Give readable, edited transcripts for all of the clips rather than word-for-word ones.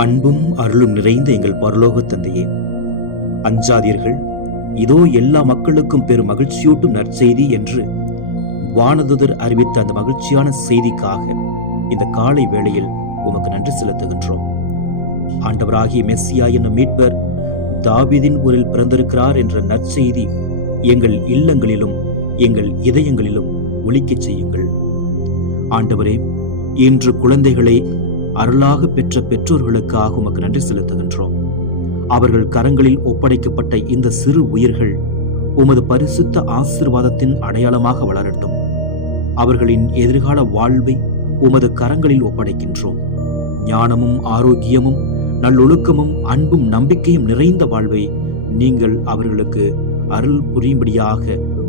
அன்பும் அருளும் நிறைந்த எங்கள் பரலோக தந்தையே, அஞ்சாதீர்கள், இதோ எல்லா மக்களுக்கும் பெரும் மகிழ்ச்சியூட்டும் நற்செய்தி என்று வானதுதர் அறிவித்த அந்த மகிழ்ச்சியான செய்திக்காக இந்த காலை வேளையில் உமக்கு நன்றி செலுத்துகின்றோம். ஆண்டவராகிய மெஸ்ஸியா என்னும் மீட்பர் தாவீதின் ஊரில் பிறந்திருக்கிறார் என்ற நற்செய்தி எங்கள் இல்லங்களிலும் எங்கள் இதயங்களிலும் ஒலிக்கச் செய்யுங்கள். ஆண்டவரே, இன்று குழந்தைகளை அருளாக பெற்ற பெற்றோர்களுக்காக உமக்கு நன்றி செலுத்துகின்றோம். அவர்கள் கரங்களில் ஒப்படைக்கப்பட்ட இந்த சிறு உயிர்கள் உமது பரிசுத்த ஆசீர்வாதத்தின் அடையாளமாக வளரட்டும். அவர்களின் எதிர்கால வாழ்வை உமது கரங்களில் ஒப்படைக்கின்றோம். ஞானமும் ஆரோக்கியமும் நல்லொழுக்கமும் அன்பும் நம்பிக்கையும் நிறைந்த வாழ்வை நீங்கள் அவர்களுக்கு அருள் புரியும்படியாக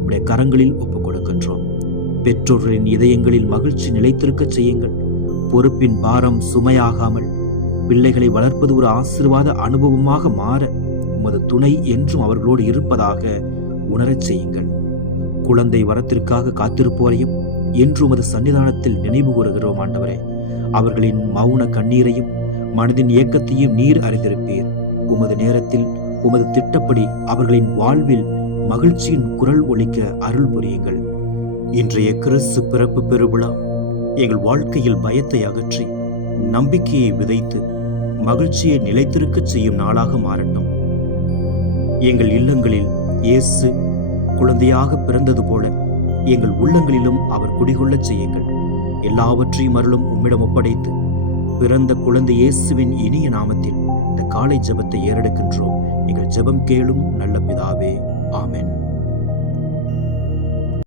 உடைய கரங்களில் ஒப்புக் கொடுக்கின்றோம். பெற்றோர்களின் இதயங்களில் மகிழ்ச்சி நிலைத்திருக்கச் செய்யுங்கள். பொறுப்பின் பாரம் சுமையாகாமல் பிள்ளைகளை வளர்ப்பது ஒரு ஆசீர்வாத அனுபவமாக மாற உமது துணை என்றும் அவர்களோடு இருப்பதாக உணரச் செய்யுங்கள். குழந்தை வரத்திற்காக காத்திருப்போரையும் என்று உமது சன்னிதானத்தில் நினைவு கூறுகிறோம். ஆண்டவரே, அவர்களின் மௌன கண்ணீரையும் மனதின் இயக்கத்தையும் நீர் அறிந்திருப்பீர். உமது நேரத்தில் உமது திட்டப்படி அவர்களின் வாழ்வில் மகிழ்ச்சியின் குரல் ஒலிக்க அருள் புரியுங்கள். இன்றைய கிறிஸ்து பிறப்பு பெருவிழா எங்கள் வாழ்க்கையில் பயத்தை அகற்றி நம்பிக்கையை விதைத்து மகிழ்ச்சியை நிலைத்திருக்கச் செய்யும் நாளாக மாறட்டும். எங்கள் இல்லங்களில் இயேசு குழந்தையாக பிறந்தது போல எங்கள் உள்ளங்களிலும் அவர் குடிகொள்ளச் செய்யுங்கள். எல்லாவற்றையும் அருளும் உம்மிடம் ஒப்படைத்து பிறந்த குழந்தை இயேசுவின் இனிய நாமத்தில் இந்த காலை ஜெபத்தை ஏறெடுக்கின்றோம். எங்கள் ஜெபம் கேளும் நல்ல பிதாவே. ஆமென்.